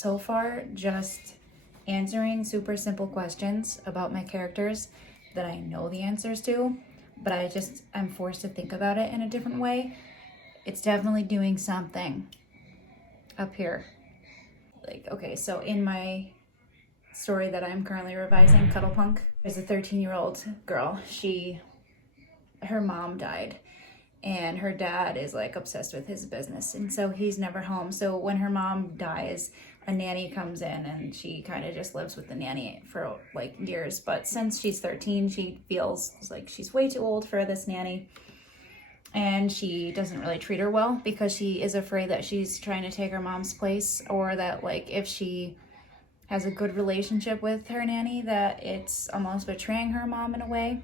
so far just answering super simple questions about my characters that I know the answers to, but I'm forced to think about it in a different way. It's definitely doing something up here. Like, okay, so in my story that I'm currently revising, CUTTLEPUNK, there's a 13-year-old girl. Her mom died, and her dad is like obsessed with his business, and so he's never home. So when her mom dies, a nanny comes in, and she kind of just lives with the nanny for like years. But since she's 13, she feels like she's way too old for this nanny, and she doesn't really treat her well because she is afraid that she's trying to take her mom's place, or that like if she has a good relationship with her nanny, that it's almost betraying her mom in a way.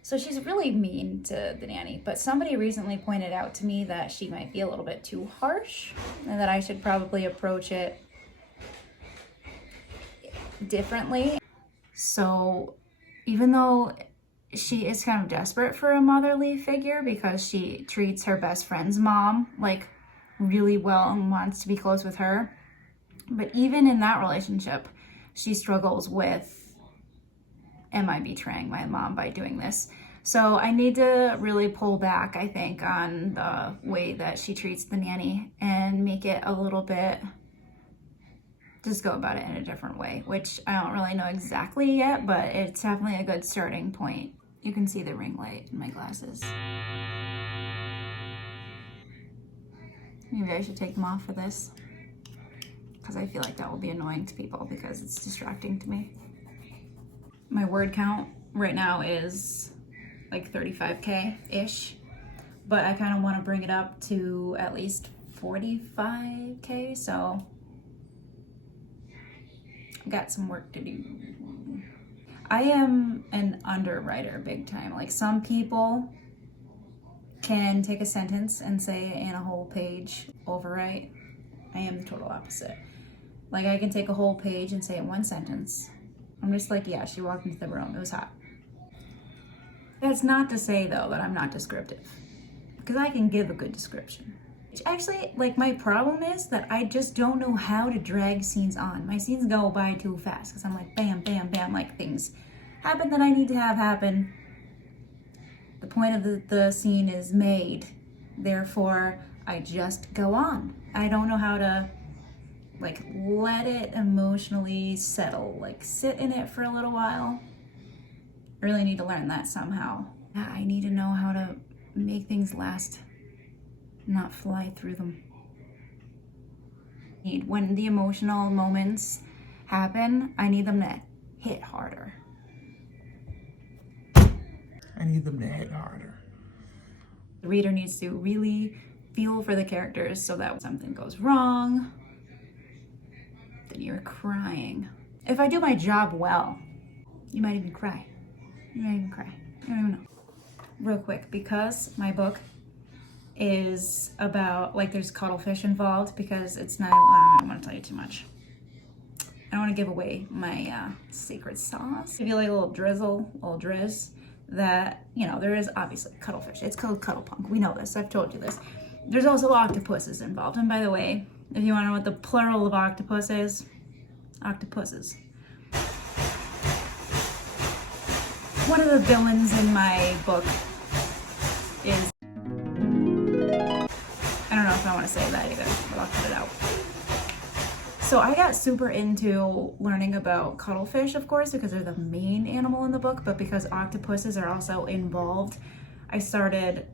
So she's really mean to the nanny, but somebody recently pointed out to me that she might be a little bit too harsh and that I should probably approach it differently. So even though she is kind of desperate for a motherly figure because she treats her best friend's mom like really well and wants to be close with her, but even in that relationship, she struggles with, am I betraying my mom by doing this? So I need to really pull back, I think, on the way that she treats the nanny and make it a little bit, just go about it in a different way, which I don't really know exactly yet, but it's definitely a good starting point. You can see the ring light in my glasses. Maybe I should take them off for this, because I feel like that will be annoying to people because it's distracting to me. My word count right now is like 35K-ish, but I kind of want to bring it up to at least 45K, so I've got some work to do. I am an underwriter big time. Like, some people can take a sentence and say it in a whole page overwrite. I am the total opposite. Like, I can take a whole page and say it in one sentence. I'm just like, yeah, she walked into the room, it was hot. That's not to say, though, that I'm not descriptive, because I can give a good description. Actually, like, my problem is that I just don't know how to drag scenes on. My scenes go by too fast, because I'm like, bam, bam, bam, like things happen that I need to have happen. The point of the scene is made, therefore, I just go on. I don't know how to, like, let it emotionally settle, like, sit in it for a little while. I really need to learn that somehow. I need to know how to make things last, not fly through them. When the emotional moments happen, I need them to hit harder. I need them to hit harder. The reader needs to really feel for the characters so that when something goes wrong, then you're crying. If I do my job well, you might even cry. You might even cry. I don't even know. Real quick, because my book is about, like, there's cuttlefish involved, because it's not, I don't want to tell you too much. I don't want to give away my secret sauce. Give you like a little drizzle, a little drizz, that, you know, there is obviously cuttlefish. It's called CUTTLEPUNK. We know this. I've told you this. There's also octopuses involved. And by the way, if you want to know what the plural of octopus is, octopuses. One of the villains in my book is, I don't know if I want to say that either, but I'll cut it out. So I got super into learning about cuttlefish, of course, because they're the main animal in the book, but because octopuses are also involved, I started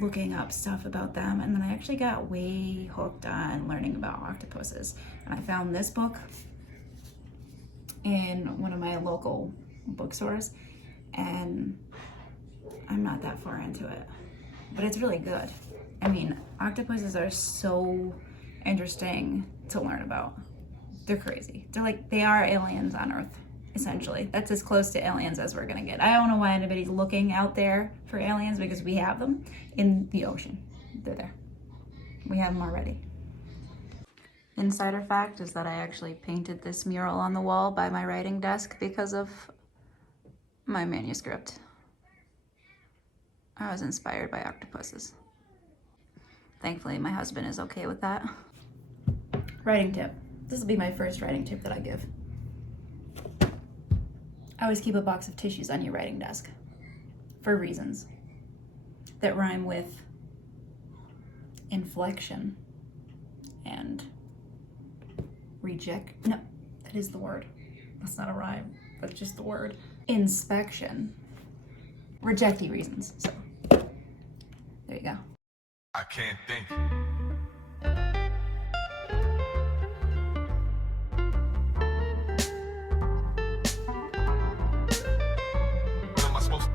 looking up stuff about them, and then I actually got way hooked on learning about octopuses. And I found this book in one of my local bookstores, and I'm not that far into it, but it's really good. I mean, octopuses are so interesting to learn about. They're crazy. They are aliens on Earth, essentially. That's as close to aliens as we're gonna get. I don't know why anybody's looking out there for aliens, because we have them in the ocean. They're there. We have them already. Insider fact is that I actually painted this mural on the wall by my writing desk because of my manuscript. I was inspired by octopuses. Thankfully, my husband is okay with that. Writing tip. This will be my first writing tip that I give. Always keep a box of tissues on your writing desk for reasons that rhyme with inflection and no, that is the word. That's not a rhyme, that's just the word. Inspection. Rejecty reasons. So there you go. I can't think. What am I supposed to?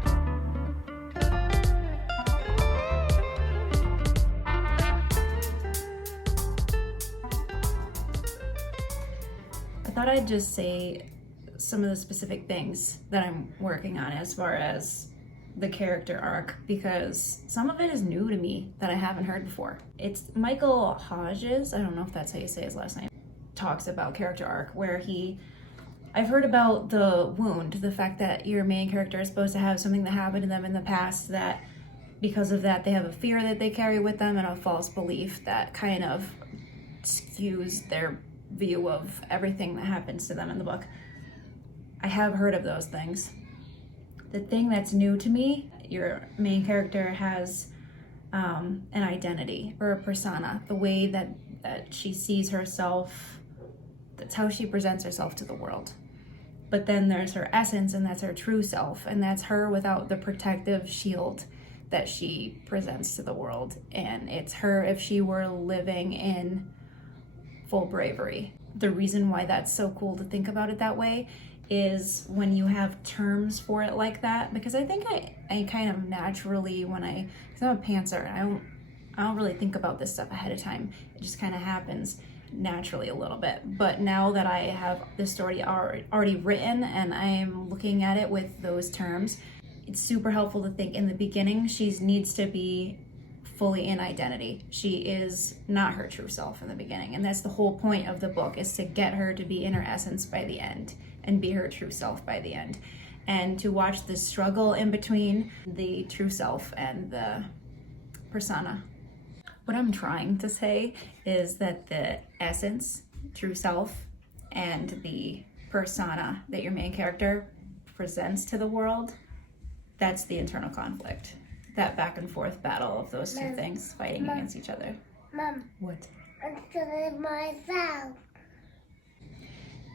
I thought I'd just say some of the specific things that I'm working on as far as the character arc, because some of it is new to me that I haven't heard before. It's Michael Hauges, I don't know if that's how you say his last name, talks about character arc where I've heard about the wound, the fact that your main character is supposed to have something that happened to them in the past that because of that they have a fear that they carry with them and a false belief that kind of skews their view of everything that happens to them in the book. I have heard of those things. The thing that's new to me, your main character has an identity or a persona, the way that she sees herself, that's how she presents herself to the world. But then there's her essence, and that's her true self, and that's her without the protective shield that she presents to the world. And it's her if she were living in full bravery. The reason why that's so cool to think about it that way is when you have terms for it like that, because I think I kind of naturally, because I'm a pantser, I don't really think about this stuff ahead of time. It just kind of happens naturally a little bit. But now that I have the story already written and I'm looking at it with those terms, it's super helpful to think in the beginning she needs to be fully in identity. She is not her true self in the beginning, and that's the whole point of the book, is to get her to be in her essence by the end and be her true self by the end, and to watch the struggle in between the true self and the persona. What I'm trying to say is that the essence, true self, and the persona that your main character presents to the world, that's the internal conflict. That back and forth battle of those two things fighting against each other. Mom. What? I'm killing myself.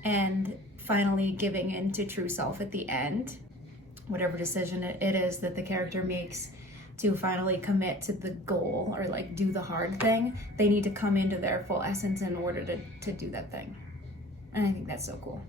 And finally giving in to true self at the end, whatever decision it is that the character makes to finally commit to the goal or like do the hard thing, they need to come into their full essence in order to do that thing. And I think that's so cool.